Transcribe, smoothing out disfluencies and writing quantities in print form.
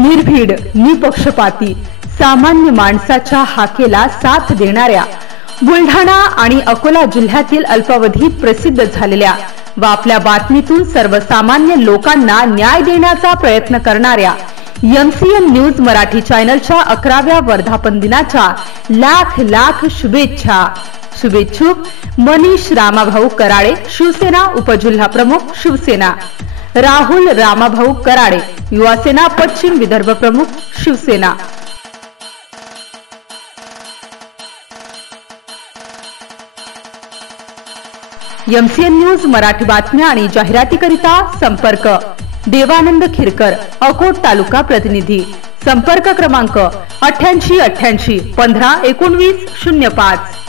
निर्भीड, निपक्षपाती, सामान्य माणसाच्या हाकेला साथ देणाऱ्या, बुलढाणा आणि अकोला जिल्ह्यातील अल्पावधीत प्रसिद्ध झालेल्या व आपल्या बातमीतून सर्वसामान्य लोकांना न्याय देण्याचा प्रयत्न करणाऱ्या एमसीएन न्यूज मराठी चॅनलच्या 11व्या वर्धापन दिनाच्या लाख लाख शुभेच्छा। शुभेच्छुक मनीष रामाभाऊ कराळे, शिवसेना उपजिल्हा प्रमुख शिवसेना, राहुल रामाभाऊ कराळे, युवासेना पश्चिम विदर्भ प्रमुख शिवसेना। एमसीएन न्यूज मराठी बातम्या आणि जाहिरातीकरिता संपर्क देवानंद खिरकर, अकोट तालुका प्रतिनिधी। संपर्क क्रमांक 8888 15 19 05।